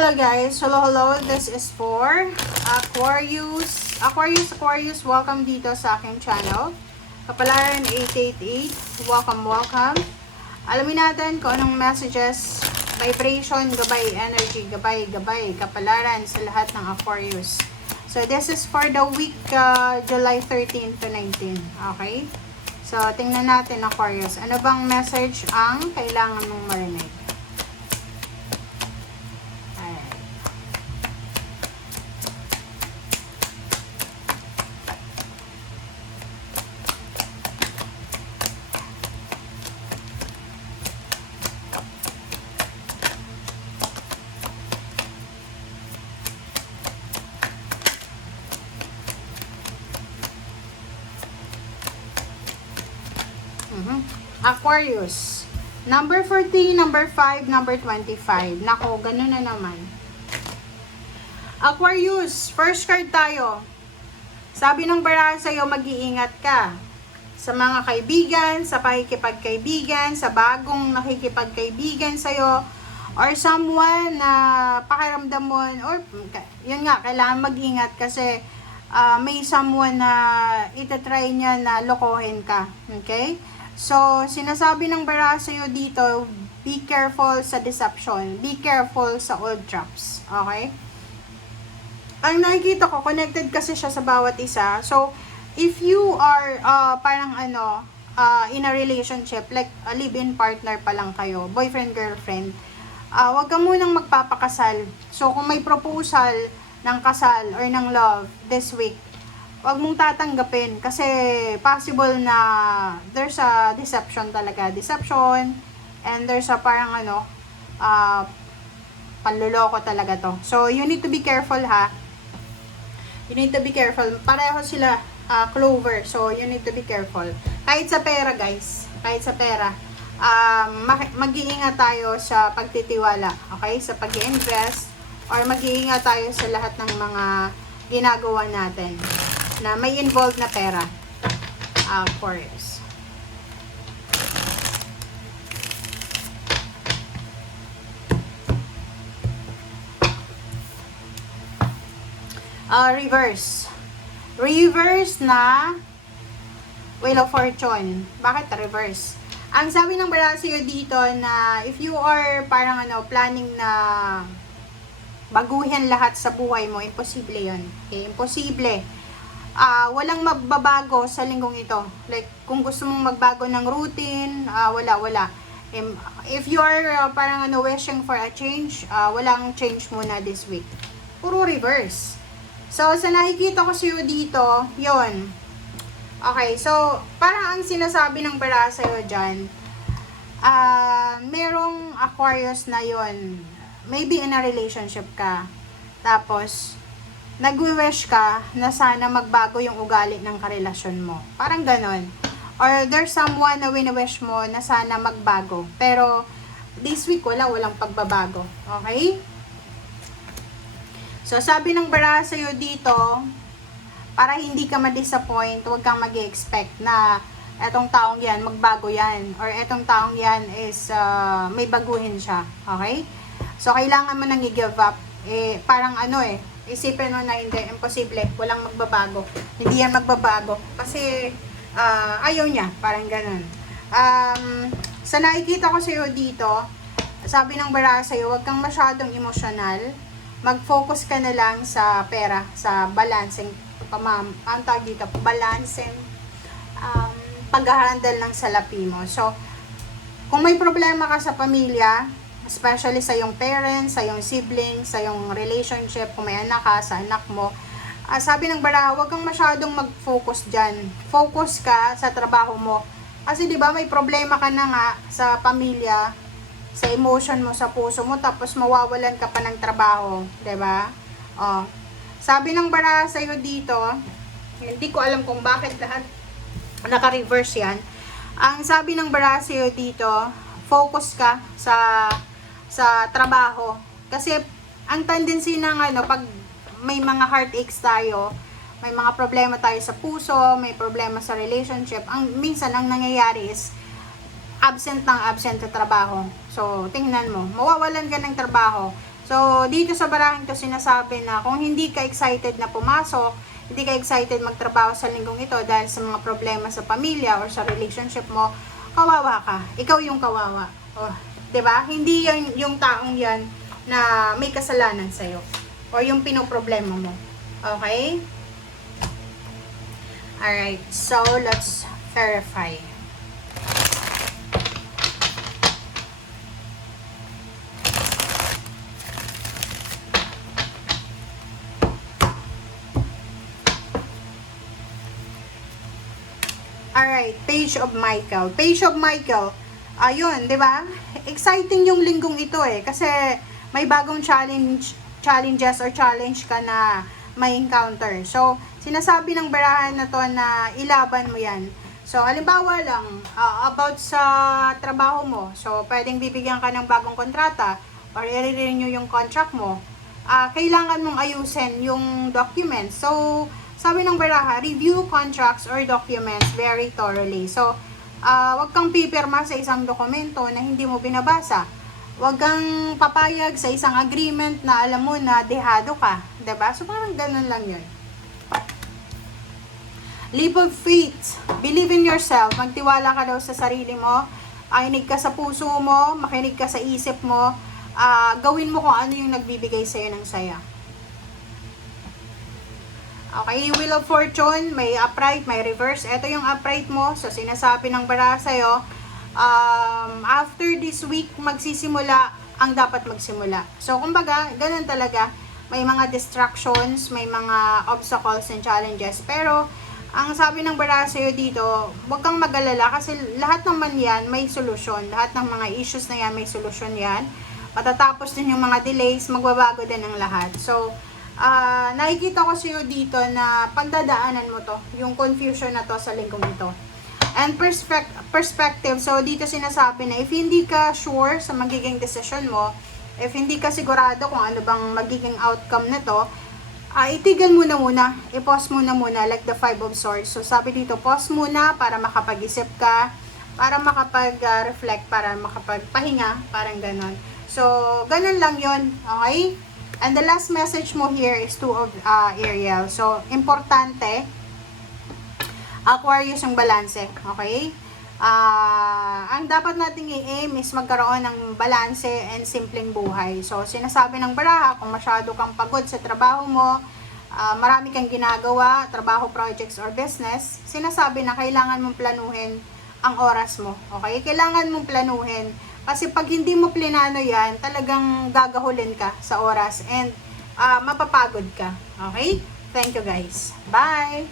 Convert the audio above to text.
Hello guys, hello, this is for Aquarius, welcome dito sa aking channel. Kapalaran 888, welcome. Alamin natin kung anong messages, vibration, gabay, energy, gabay, kapalaran sa lahat ng Aquarius. So this is for the week July 13 to 19, okay? So tingnan natin Aquarius, ano bang message ang kailangan mong marinig? Aquarius. Number 14, number 5, number 25. Nako, ganun na naman. Aquarius, first card tayo. Sabi ng baraha sa'yo, mag-iingat ka. Sa mga kaibigan, sa pakikipagkaibigan, sa bagong nakikipagkaibigan sa'yo, or someone na pakiramdam mo, or yun nga, kailangan mag-ingat kasi may someone na itatry niya na lokohin ka. Okay? So, sinasabi ng baraha sa'yo dito, be careful sa deception. Be careful sa old traps. Okay? Ang nakikita ko, connected kasi siya sa bawat isa. So, if you are in a relationship, like a live-in partner pa lang kayo, boyfriend, girlfriend, wag ka munang magpapakasal. So, kung may proposal ng kasal or ng love this week, wag mong tatanggapin kasi possible na there's a deception talaga. Deception and there's a parang panluloko talaga to. So, you need to be careful ha. You need to be careful. Pareho sila clover. So, you need to be careful. Kahit sa pera guys. Kahit sa pera. Mag-iingat tayo sa pagtitiwala. Okay? Sa pag-invest. Or mag-iingat tayo sa lahat ng mga ginagawa natin na may involved na pera. Aquarius. Reverse. Reverse na Wheel of Fortune. Bakit reverse? Ang sabi ng baraha sa'yo dito na if you are parang planning na baguhin lahat sa buhay mo, imposible yun. Okay? Imposible. Walang magbabago sa linggong ito. Like, kung gusto mong magbago ng routine, wala. If you are wishing for a change, walang change muna this week. Puro reverse. So, sa nakikita ko sa'yo dito, yon. Okay, so, parang ang sinasabi ng baraha sa'yo dyan, merong Aquarius na yon. Maybe in a relationship ka. Tapos, nag-wish ka na sana magbago yung ugali ng karelasyon mo. Parang ganon. Or there's someone na wini-wish mo na sana magbago. Pero, this week walang pagbabago. Okay? So, sabi ng baraha sa'yo dito, para hindi ka ma-disappoint, huwag kang mag-expect na etong taong yan, magbago yan. Or etong taong yan is may baguhin siya. Okay? So, kailangan mo nang i-give up. Parang isipin mo na hindi, imposible, walang magbabago. Hindi yan magbabago. Kasi, ayaw niya, parang ganun. Sa nakikita ko sa'yo dito, sabi ng baraha sa'yo, huwag kang masyadong emosyonal. Mag-focus ka na lang sa pera, sa balancing, ang tawag dito, balancing, pag-handle ng salapi mo. So, kung may problema ka sa pamilya, especially sa yung parents, sa yung siblings, sa yung relationship, kung may anak ka, sa anak mo, sabi ng baraha, huwag kang masyadong mag-focus dyan. Focus ka sa trabaho mo. Kasi di ba may problema ka na nga sa pamilya, sa emotion mo, sa puso mo, tapos mawawalan ka pa ng trabaho. Di ba? Sabi ng baraha sa'yo dito, hindi ko alam kung bakit lahat naka-reverse yan. Ang sabi ng baraha sa'yo dito, focus ka sa trabaho. Kasi, ang tendency ng pag may mga heartaches tayo, may mga problema tayo sa puso, may problema sa relationship, minsan ang nangyayari is, absent sa trabaho. So, tingnan mo, mawawalan ka ng trabaho. So, dito sa barahang to sinasabi na kung hindi ka excited na pumasok, hindi ka excited magtrabaho sa linggong ito dahil sa mga problema sa pamilya or sa relationship mo, kawawa ka. Ikaw yung kawawa. Oh, 'di ba? Hindi yung taong 'yan na may kasalanan sa iyo or yung pinoproblema mo. Okay? Alright, so let's verify. Alright, Page of Michael. Page of Michael, ayun, di ba? Exciting yung linggong ito kasi may bagong challenges or challenge ka na may encounter. So, sinasabi ng barahan na to na ilaban mo yan. So, halimbawa lang, about sa trabaho mo. So, pwedeng bibigyan ka ng bagong kontrata or i-renew yung contract mo. Kailangan mong ayusin yung documents. So, sabi ng baraha, review contracts or documents very thoroughly. So, wag kang pipirma sa isang dokumento na hindi mo binabasa. Wag kang papayag sa isang agreement na alam mo na dehado ka. Diba? So, parang ganun lang yun. Leap of faith. Believe in yourself. Magtiwala ka daw sa sarili mo. Makinig ka sa puso mo. Makinig ka sa isip mo. Gawin mo kung ano yung nagbibigay sa'yo ng saya. Okay, Wheel of Fortune, may upright, may reverse. Ito yung upright mo. So, sinasabi ng baraha sa'yo, after this week, magsisimula ang dapat magsimula. So, kumbaga, ganun talaga. May mga distractions, may mga obstacles and challenges. Pero, ang sabi ng baraha sa'yo dito, huwag kang mag-alala kasi lahat naman yan may solusyon. Lahat ng mga issues na yan, may solusyon yan. Matatapos din yung mga delays, magbabago din ang lahat. So, nakikita ko sa'yo dito na pagdadaanan mo to, yung confusion na to sa linggong ito. And perspective, so dito sinasabi na if hindi ka sure sa magiging decision mo, if hindi ka sigurado kung ano bang magiging outcome na to, itigil muna, i-pause muna, like the 5 of Swords. So sabi dito, pause muna para makapag-isip ka, para makapag-reflect, para makapagpahinga, parang ganon. So, ganon lang yon, okay? And the last message mo here is 2 of Ariel. So, importante, Aquarius yung balanse. Okay? Ang dapat nating i-aim is magkaroon ng balanse and simpleng buhay. So, sinasabi ng baraha, kung masyado kang pagod sa trabaho mo, marami kang ginagawa, trabaho, projects, or business, sinasabi na kailangan mong planuhin ang oras mo. Okay? Kailangan mong planuhin. Kasi pag hindi mo plinano yan, talagang gagahulin ka sa oras and mapapagod ka. Okay? Thank you guys. Bye!